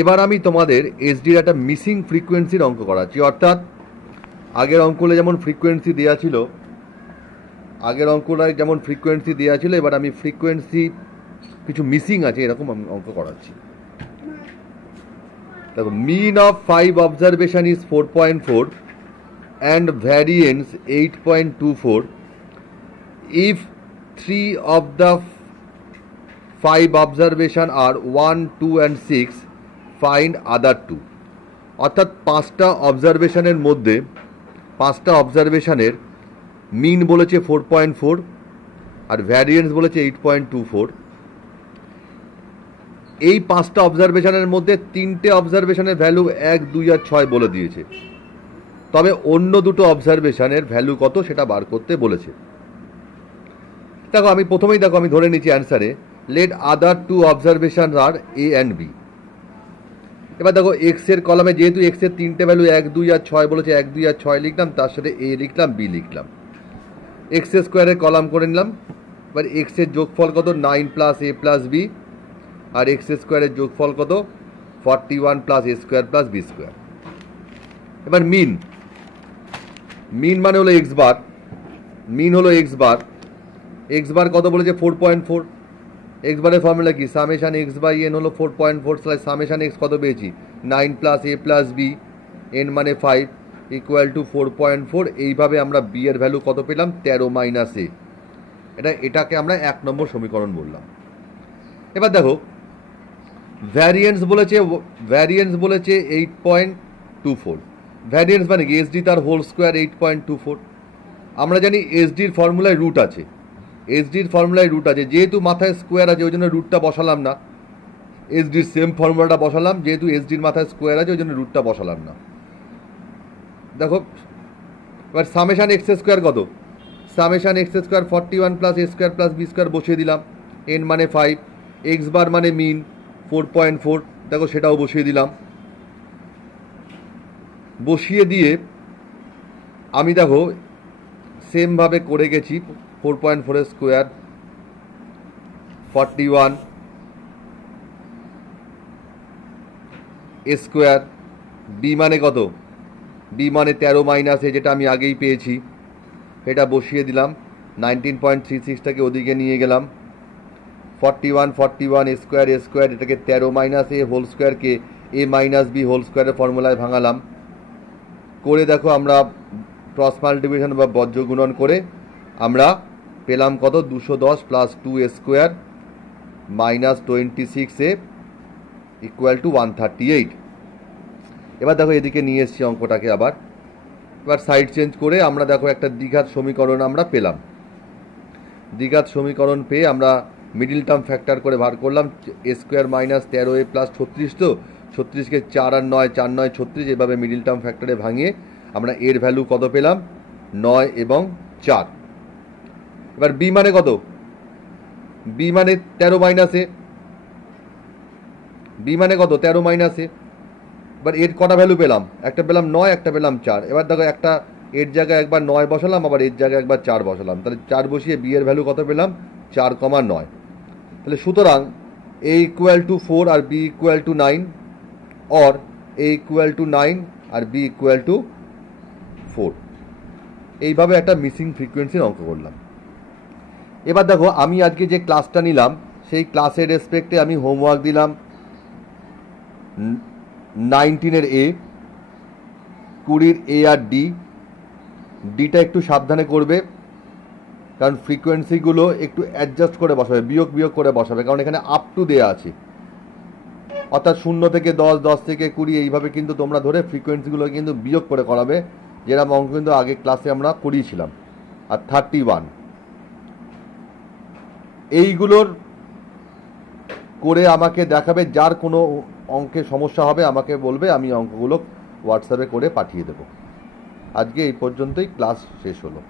এবার আমি তোমাদের এসডির একটা মিসিং ফ্রিকোয়েন্সির অঙ্ক করাচ্ছি। অর্থাৎ আগের অঙ্কগুলো যেমন ফ্রিকোয়েন্সি দেওয়া ছিল, এবার আমি ফ্রিকোয়েন্সি কিছু মিসিং আছে এরকম আমি অঙ্ক করাচ্ছি। দেখো, mean of 5 observation is 4.4 and variance 8.24 if 3 of the 5 observation are 1, 2 and 6, find other 2। অর্থাৎ পাঁচটা অবজারভেশনের মিন বলেছে 4.4 আর ভ্যারিয়েন্স বলেছে 8.24। এই পাঁচটা অবজারভেশনের মধ্যে তিনটে অবজারভেশনের ভ্যালু 1, 2 আর 6 বলে দিয়েছে, তবে অন্য দুটো অবজারভেশনের ভ্যালু কত সেটা বার করতে বলেছে। দেখো, আমি প্রথমেই আমি ধরে নিচ্ছি অ্যান্সারে লেট আদার 2 অবজারভেশন আর এ অ্যান্ড বি। এবার দেখো, এক্স এর কলামে যেহেতু এক্স এর তিনটে ভ্যালু 1, 2 আর 6 বলেছে, 1, 2 আর 6 লিখলাম, তার সাথে এ লিখলাম, বি লিখলাম, এক্স স্কোয়ারের কলাম করে নিলাম। এবার এক্স এর যোগফল কত? 9 প্লাস এ প্লাস বি, আর এক্স স্কোয়ারের যোগফল কত? 41 প্লাস এ স্কোয়ার প্লাস বি স্কোয়ার। এবার মিন মানে হলো এক্স বার, এক্স বার কত বলেছে? 4.4। এক্স বারের ফর্মুলা কি? সামেশান এক্স বাই এন হলো 4.4, সামেশান এক্স কত পেয়েছি? 9 প্লাস এ প্লাস বি, এন মানে 5 ইকুয়াল টু 4.4। এইভাবে আমরা বি এর ভ্যালু কত পেলাম? 13 মাইনাস এ। এটাকে আমরা 1 নম্বর সমীকরণ বললাম। এবার দেখো, ভ্যারিয়েন্স বলেছে 8.24। ভ্যারিয়েন্স মানে কি? এসডি তার হোল স্কোয়ার 8.24। আমরা জানি এসডির ফর্মুলায় রুট আছে, যেহেতু মাথায় স্কোয়ার আছে ওই জন্য রুটটা বসালাম না। এসডির সেম ফর্মুলাটা বসালাম, যেহেতু এসডির মাথায় স্কোয়ার আছে ওই জন্য রুটটা বসালাম না। দেখো, এবার সামেশান এক্স স্কোয়ার কত? সামেশান এক্স স্কোয়ার 41 প্লাস এ স্কোয়ার প্লাস বি স্কোয়ার বসিয়ে দিলাম। এন মানে 5, এক্স বার মানে মিন 4.4, দেখো সেটাও বসিয়ে দিলাম। বসিয়ে দিয়ে আমি দেখো সেমভাবে করে গেছি। 4.4 স্কোয়ার 41 এ স্কোয়ার, বি মানে কত? বি মানে 13 মাইনাস এ, যেটা আমি আগেই পেয়েছি, এটা বসিয়ে দিলাম। 19.36টাকে ওদিকে নিয়ে গেলাম। 41 এ স্কোয়ার, এটাকে 13 মাইনাস এ হোল স্কোয়ারকে এ মাইনাস বি হোল স্কোয়ারের ফর্মুলায় ভাঙালাম। করে দেখো, আমরা ক্রস মাল্টিপ্লিকেশন বা বজ্র গুণন করে আমরা পেলাম কত? 210 প্লাস 2 এ স্কোয়ার মাইনাস 26 এ ইকুয়াল টু 138। এবার দেখো, এদিকে নিয়ে এসছি অঙ্কটাকে আবার। এবার সাইড চেঞ্জ করে আমরা দেখো একটা দ্বিঘাত সমীকরণ আমরা পেলাম। দ্বিঘাত সমীকরণ পেয়ে আমরা মিডিল টার্ম ফ্যাক্টর করে বার করলাম। এ স্কোয়ার মাইনাস 13 এ প্লাস 36, তো 36কে 4 আর 9, 4 9 36, এভাবে মিডিল টার্ম ফ্যাক্টরে ভাঙিয়ে আমরা এর ভ্যালু কত পেলাম? 9 এবং 4। এবার বি মানে কত? বি মানে 13 মাইনাস এ, এবার এর কটা ভ্যালু পেলাম? একটা পেলাম 9, একটা পেলাম 4। এবার দেখো, একটা এর জায়গায় একবার 9 বসালাম, আবার এর জায়গায় একবার 4 বসালাম, তাহলে 4 বসিয়ে বি এর ভ্যালু কত পেলাম? 4,9। তাহলে সুতরাং এ ইকুয়াল টু 4 আর B equal to 9, or A equal to 9 আর বি ইকুয়াল টু 4। এইভাবে একটা মিসিং ফ্রিকোয়েন্সির অঙ্ক করলাম। এবার দেখো, আমি আজকে যে ক্লাসটা নিলাম সেই ক্লাসের রেসপেক্টে আমি হোমওয়ার্ক দিলাম 19-এর এ, 20-র এ আর ডিটা একটু সাবধানে করবে, কারণ ফ্রিকোয়েন্সিগুলো একটু অ্যাডজাস্ট করে বসাবে, বিয়োগ করে বসাবে, কারণ এখানে আপ টু দেওয়া আছে। অর্থাৎ 0 থেকে 10, 10 থেকে 20, এইভাবে কিন্তু তোমরা ধরে ফ্রিকোয়েন্সিগুলো কিন্তু বিয়োগ করে করাবে, যেরকম অঙ্ক কিন্তু আগে ক্লাসে আমরা করিয়েছিলাম। আর 31 এইগুলোর করে আমাকে দেখাবে। যার কোনো অঙ্কে সমস্যা হবে আমাকে বলবে, আমি অঙ্কগুলো হোয়াটসঅ্যাপে করে পাঠিয়ে দেব। আজকে এই পর্যন্তই, ক্লাস শেষ হলো।